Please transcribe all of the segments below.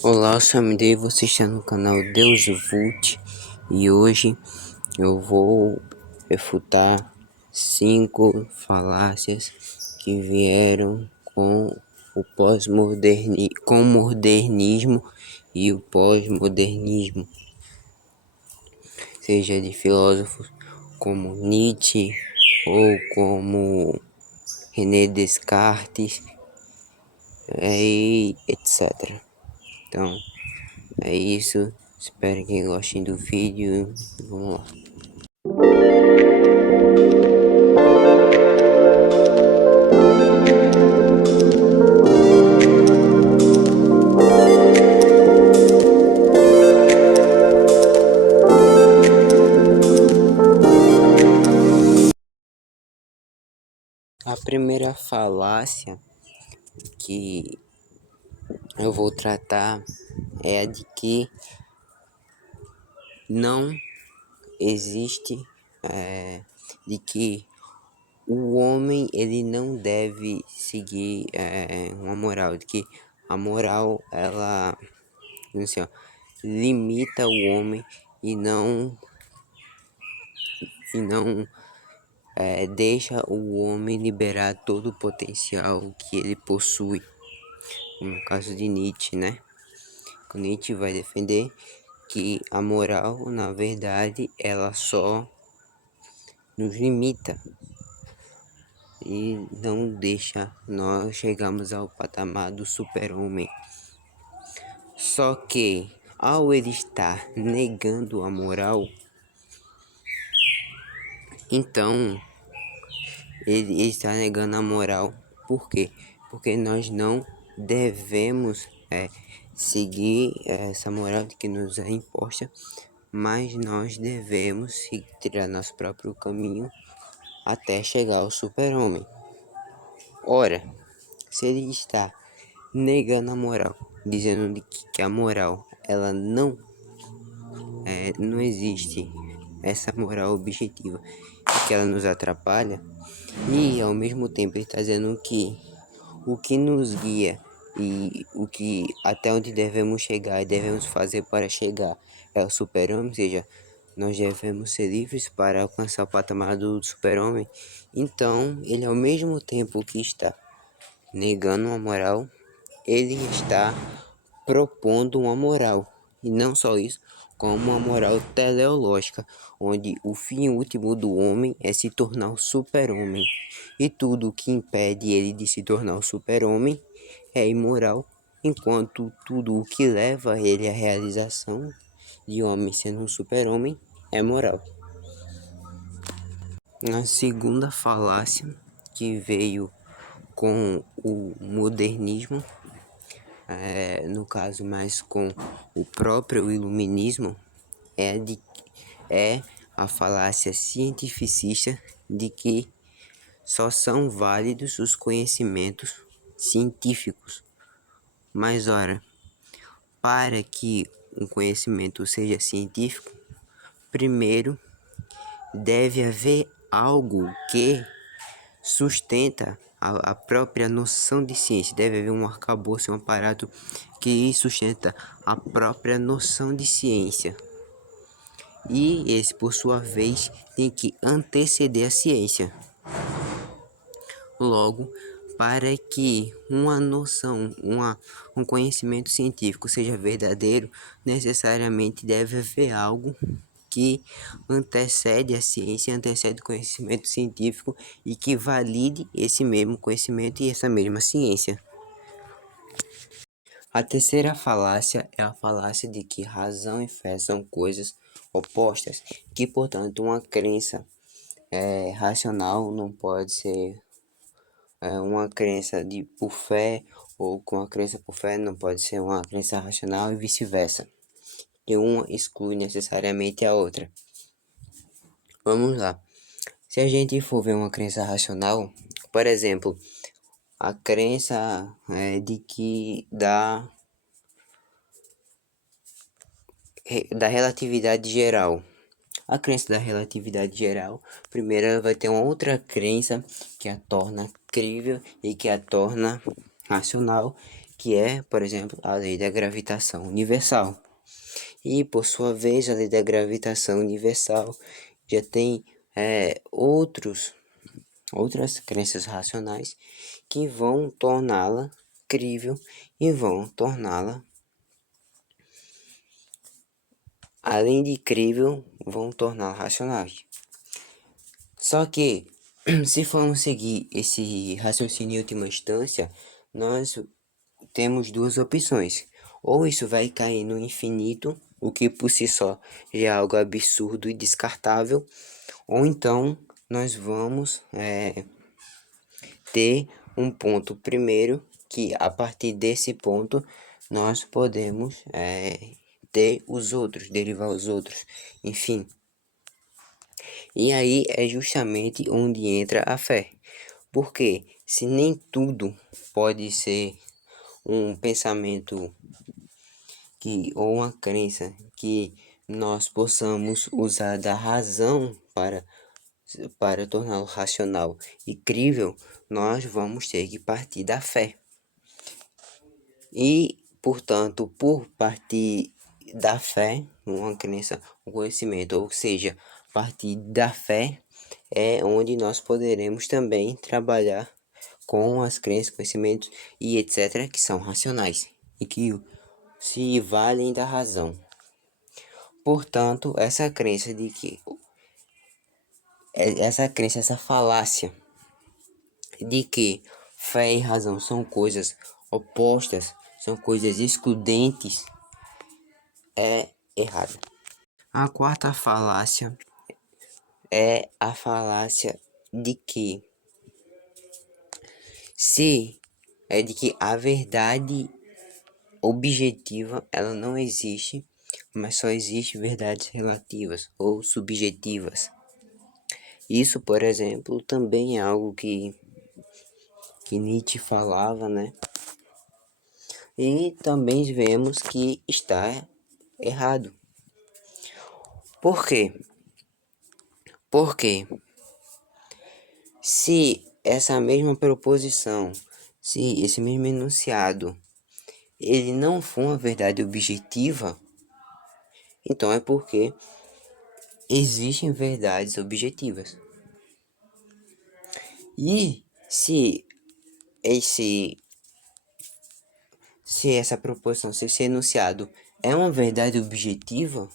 Olá, eu sou a Amidei, você está no canal Deus Vult e hoje eu vou refutar 5 falácias que vieram com o com o modernismo e o pós-modernismo, seja de filósofos como Nietzsche ou como René Descartes, e etc. Então, é isso, espero que gostem do vídeo. Vamos lá. A primeira falácia que eu vou tratar é a de que não existe, de que o homem ele não deve seguir uma moral, de que a moral ela assim, ó, limita o homem e não deixa o homem liberar todo o potencial que ele possui. No caso de Nietzsche, né? Nietzsche vai defender que a moral, na verdade, ela só nos limita e não deixa nós chegarmos ao patamar do super-homem. Só que, ao ele estar negando a moral, então ele está negando a moral. Por quê? Porque nós não devemos seguir essa moral de que nos é imposta, mas nós devemos tirar nosso próprio caminho até chegar ao super-homem. Ora, se ele está negando a moral, dizendo que a moral ela não existe, essa moral objetiva, que ela nos atrapalha, e ao mesmo tempo ele está dizendo que o que nos guia e o que até onde devemos chegar e devemos fazer para chegar é o super-homem, ou seja, nós devemos ser livres para alcançar o patamar do super-homem. Então, ele ao mesmo tempo que está negando uma moral, ele está propondo uma moral. E não só isso, como uma moral teleológica, onde o fim último do homem é se tornar o super-homem. E tudo o que impede ele de se tornar o super-homem é imoral, enquanto tudo o que leva ele à realização de homem sendo um super-homem é moral. A segunda falácia que veio com o modernismo, no caso mais com o próprio iluminismo, é a falácia cientificista de que só são válidos os conhecimentos científicos. Mas ora, para que um conhecimento seja científico, primeiro deve haver algo que sustenta a própria noção de ciência. Deve haver um arcabouço, um aparato que sustenta a própria noção de ciência. E esse, por sua vez, tem que anteceder a ciência. Logo, para que uma noção, um conhecimento científico seja verdadeiro, necessariamente deve haver algo que antecede a ciência, antecede o conhecimento científico e que valide esse mesmo conhecimento e essa mesma ciência. A terceira falácia é a falácia de que razão e fé são coisas opostas, que portanto uma crença racional não pode ser uma crença por fé, ou com a crença por fé não pode ser uma crença racional e vice-versa. E uma exclui necessariamente a outra. Vamos lá. Se a gente for ver uma crença racional, por exemplo, a crença de que da relatividade geral. A crença da relatividade geral, primeiro ela vai ter uma outra crença que a torna crível e que a torna racional, que é, por exemplo, a lei da gravitação universal. E, por sua vez, a lei da gravitação universal já tem outras crenças racionais que vão torná-la crível e vão torná-la, além de crível, vão torná-la racional. Só que, se formos seguir esse raciocínio em última instância, nós temos duas opções. Ou isso vai cair no infinito, o que por si só já é algo absurdo e descartável, ou então nós vamos ter um ponto primeiro, que a partir desse ponto nós podemos ter os outros, derivar os outros, enfim. E aí é justamente onde entra a fé. Porque se nem tudo pode ser um pensamento ou uma crença que nós possamos usar da razão para torná-lo racional e crível, nós vamos ter que partir da fé. E, portanto, por partir da fé, uma crença, um conhecimento, ou seja, partir da fé é onde nós poderemos também trabalhar com as crenças, conhecimentos e etc. que são racionais e que se valem da razão. Portanto, essa falácia de que fé e razão são coisas opostas, são coisas excludentes, é errada. A quarta falácia é a falácia de que a verdade objetiva ela não existe, mas só existe verdades relativas ou subjetivas. Isso, por exemplo, também é algo que Nietzsche falava, né? E também vemos que está errado. Por quê? Porque se essa mesma proposição, se esse mesmo enunciado, ele não for uma verdade objetiva, então é porque existem verdades objetivas. E se essa proposição, se esse enunciado é uma verdade objetiva,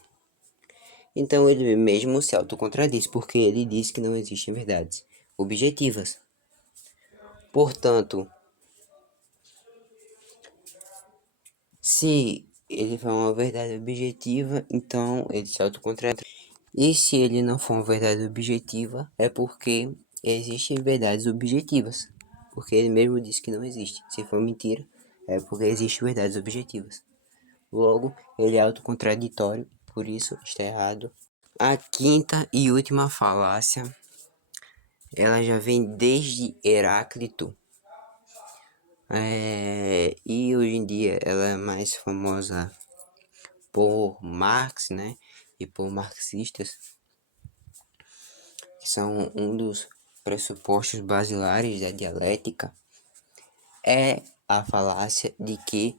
então ele mesmo se autocontraduz, porque ele diz que não existem verdades objetivas. Portanto, se ele for uma verdade objetiva, então ele se autocontraduz. E se ele não for uma verdade objetiva, é porque existem verdades objetivas. Porque ele mesmo disse que não existe. Se for mentira, é porque existem verdades objetivas. Logo, ele é autocontraditório, por isso está errado. A quinta e última falácia, ela já vem desde Heráclito. E hoje em dia ela é mais famosa por Marx, né? E por marxistas, que são um dos pressupostos basilares da dialética, é a falácia de que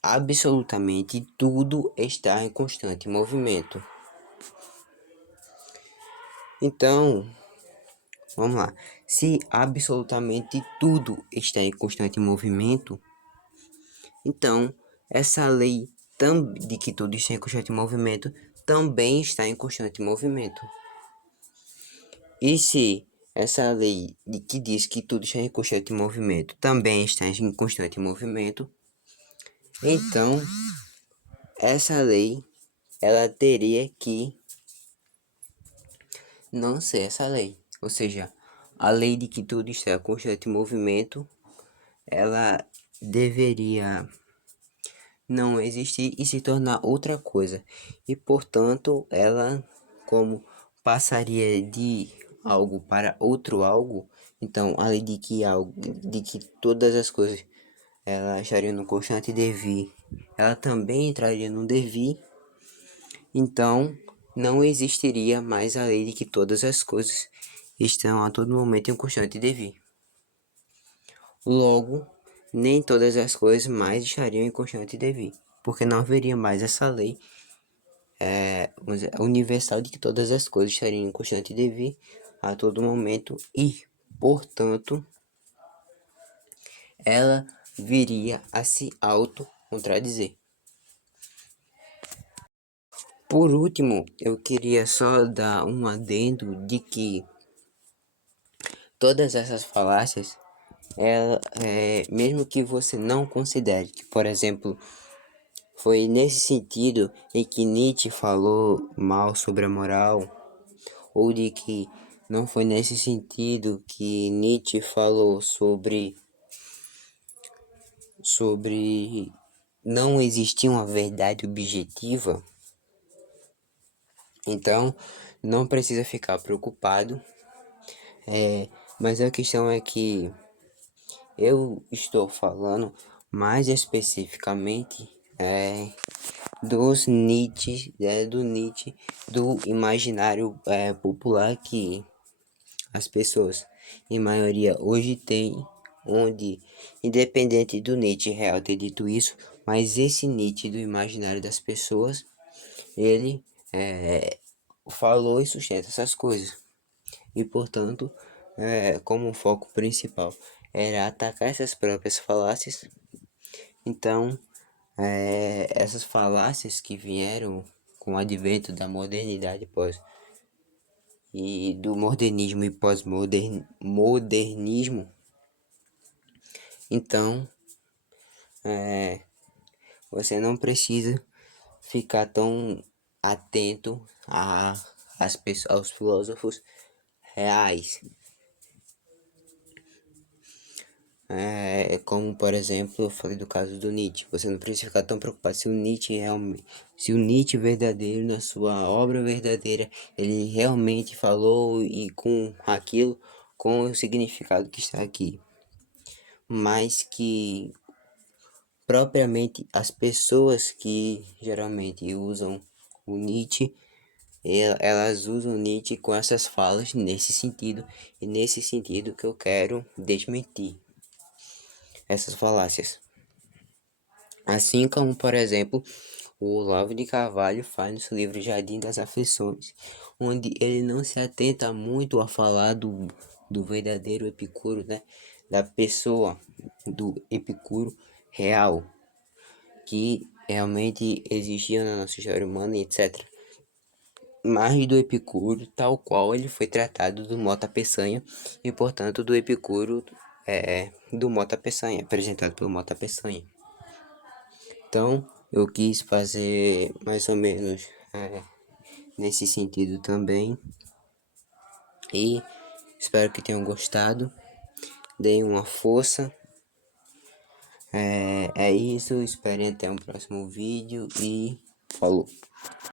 absolutamente tudo está em constante movimento. Então, vamos lá. Se absolutamente tudo está em constante movimento, então essa lei de que tudo está em constante movimento também está em constante movimento. E se essa lei que diz que tudo está em constante movimento também está em constante movimento, então essa lei ela teria que não ser essa lei. Ou seja, a lei de que tudo está em constante movimento, ela deveria não existir e se tornar outra coisa. E portanto, ela, como passaria de algo para outro algo, então a lei de que todas as coisas ela estaria no constante devir, ela também entraria no devir. Então não existiria mais a lei de que todas as coisas estão a todo momento em constante devir. Logo, nem todas as coisas mais estariam em constante devir, porque não haveria mais essa lei vamos dizer, universal de que todas as coisas estariam em constante devir a todo momento e, portanto, ela viria a se auto-contradizer. Por último, eu queria só dar um adendo de que todas essas falácias, mesmo que você não considere que, por exemplo, foi nesse sentido em que Nietzsche falou mal sobre a moral, ou de que não foi nesse sentido que Nietzsche falou sobre não existir uma verdade objetiva, então não precisa ficar preocupado. Mas a questão é que eu estou falando mais especificamente dos Nietzsche, do Nietzsche, do imaginário popular que as pessoas, em maioria, hoje têm, onde, independente do Nietzsche real ter dito isso, mas esse Nietzsche do imaginário das pessoas, ele falou e sustenta essas coisas. E, portanto, como foco principal era atacar essas próprias falácias. Então, essas falácias que vieram com o advento da modernidade pós e do modernismo e pós-modernismo, então você não precisa ficar tão atento aos filósofos reais. Como por exemplo, eu falei do caso do Nietzsche. Você não precisa ficar tão preocupado se o Nietzsche realmente, se o Nietzsche verdadeiro, na sua obra verdadeira, ele realmente falou e com aquilo, com o significado que está aqui. Mas que propriamente as pessoas que geralmente usam o Nietzsche, elas usam Nietzsche com essas falas nesse sentido, e nesse sentido que eu quero desmentir essas falácias. Assim como, por exemplo, o Olavo de Carvalho faz no seu livro Jardim das Aflições, onde ele não se atenta muito a falar do verdadeiro Epicuro, né? Da pessoa, do Epicuro real, que realmente existia na nossa história humana e etc. Mas do Epicuro, tal qual ele foi tratado do Mota Peçanha, e portanto do Epicuro do Mota Peçanha, apresentado pelo Mota Peçanha. Então, eu quis fazer mais ou menos nesse sentido também. E espero que tenham gostado. Deem uma força. É isso. Esperem até um próximo vídeo e falou.